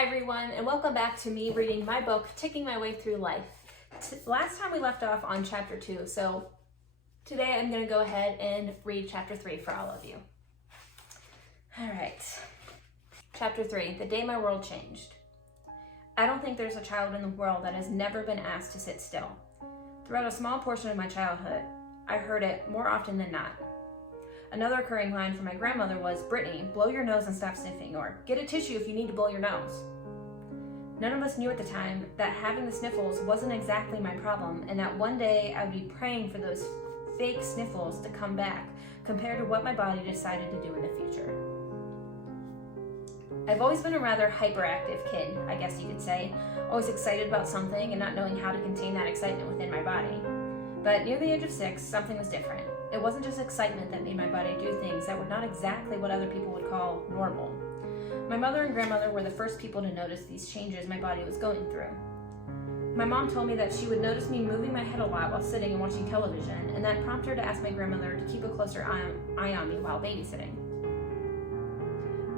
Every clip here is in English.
Hi everyone, and welcome back to me reading my book, Ticking My Way Through Life. Last time we left off on chapter 2, so today I'm going to go ahead and read chapter 3 for all of you. Alright, chapter 3, The Day My World Changed. I don't think there's a child in the world that has never been asked to sit still. Throughout a small portion of my childhood, I heard it more often than not. Another recurring line from my grandmother was, "Brittany, blow your nose and stop sniffing," or "Get a tissue if you need to blow your nose." None of us knew at the time that having the sniffles wasn't exactly my problem, and that one day I would be praying for those fake sniffles to come back compared to what my body decided to do in the future. I've always been a rather hyperactive kid, I guess you could say, always excited about something and not knowing how to contain that excitement within my body. But near the age of 6, something was different. It wasn't just excitement that made my body do things that were not exactly what other people would call normal. My mother and grandmother were the first people to notice these changes my body was going through. My mom told me that she would notice me moving my head a lot while sitting and watching television, and that prompted her to ask my grandmother to keep a closer eye on me while babysitting.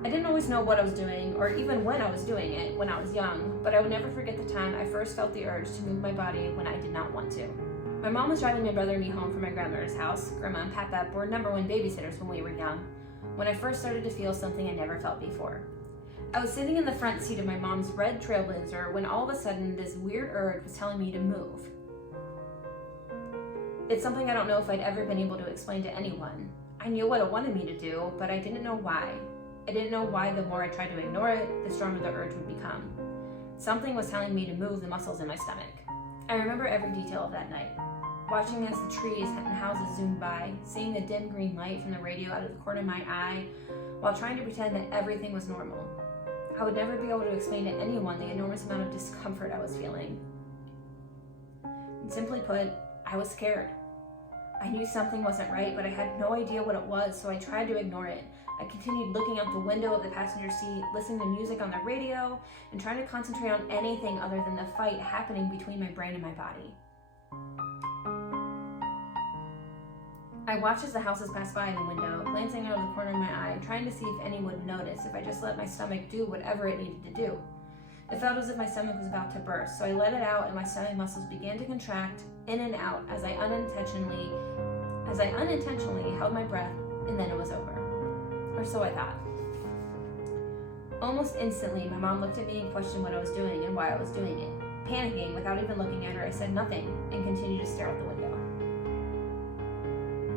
I didn't always know what I was doing, or even when I was doing it when I was young, but I would never forget the time I first felt the urge to move my body when I did not want to. My mom was driving my brother and me home from my grandmother's house. Grandma and Papa were #1 babysitters when we were young, when I first started to feel something I never felt before. I was sitting in the front seat of my mom's red Trailblazer when all of a sudden this weird urge was telling me to move. It's something I don't know if I'd ever been able to explain to anyone. I knew what it wanted me to do, but I didn't know why. I didn't know why the more I tried to ignore it, the stronger the urge would become. Something was telling me to move the muscles in my stomach. I remember every detail of that night. Watching as the trees and houses zoomed by, seeing the dim green light from the radio out of the corner of my eye, while trying to pretend that everything was normal. I would never be able to explain to anyone the enormous amount of discomfort I was feeling. And simply put, I was scared. I knew something wasn't right, but I had no idea what it was, so I tried to ignore it. I continued looking out the window of the passenger seat, listening to music on the radio, and trying to concentrate on anything other than the fight happening between my brain and my body. I watched as the houses passed by in the window, glancing out of the corner of my eye, trying to see if anyone would notice if I just let my stomach do whatever it needed to do. It felt as if my stomach was about to burst, so I let it out and my stomach muscles began to contract in and out as I unintentionally held my breath, and then it was over. Or so I thought. Almost instantly, my mom looked at me and questioned what I was doing and why I was doing it. Panicking, without even looking at her, I said nothing and continued to stare out the window.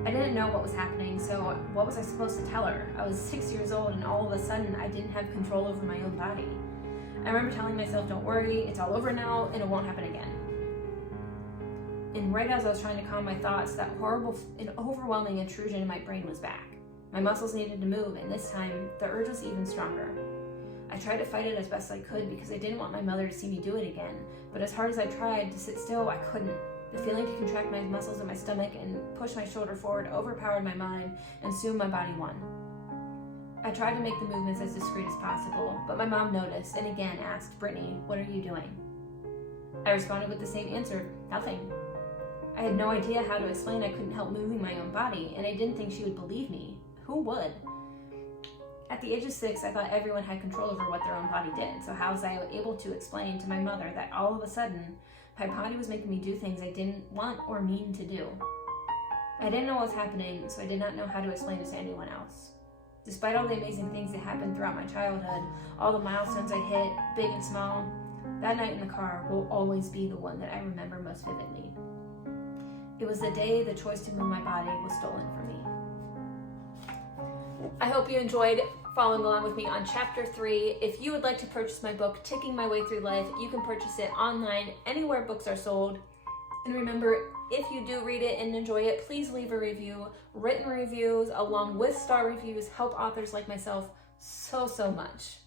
I didn't know what was happening, so what was I supposed to tell her? I was 6 years old and all of a sudden I didn't have control over my own body. I remember telling myself, "Don't worry, it's all over now and it won't happen again." And right as I was trying to calm my thoughts, that horrible and overwhelming intrusion in my brain was back. My muscles needed to move, and this time the urge was even stronger. I tried to fight it as best I could because I didn't want my mother to see me do it again, but as hard as I tried to sit still, I couldn't. The feeling to contract my muscles in my stomach and push my shoulder forward overpowered my mind, and soon my body won. I tried to make the movements as discreet as possible, but my mom noticed and again asked, "Brittany, what are you doing?" I responded with the same answer, "Nothing." I had no idea how to explain I couldn't help moving my own body, and I didn't think she would believe me. Who would? At the age of 6, I thought everyone had control over what their own body did, so how was I able to explain to my mother that all of a sudden, my body was making me do things I didn't want or mean to do? I didn't know what was happening, so I did not know how to explain it to anyone else. Despite all the amazing things that happened throughout my childhood, all the milestones I hit, big and small, that night in the car will always be the one that I remember most vividly. It was the day the choice to move my body was stolen from me. I hope you enjoyed following along with me on chapter 3. If you would like to purchase my book, Ticking My Way Through Life, you can purchase it online anywhere books are sold. And remember, if you do read it and enjoy it, please leave a review. Written reviews along with star reviews help authors like myself so much.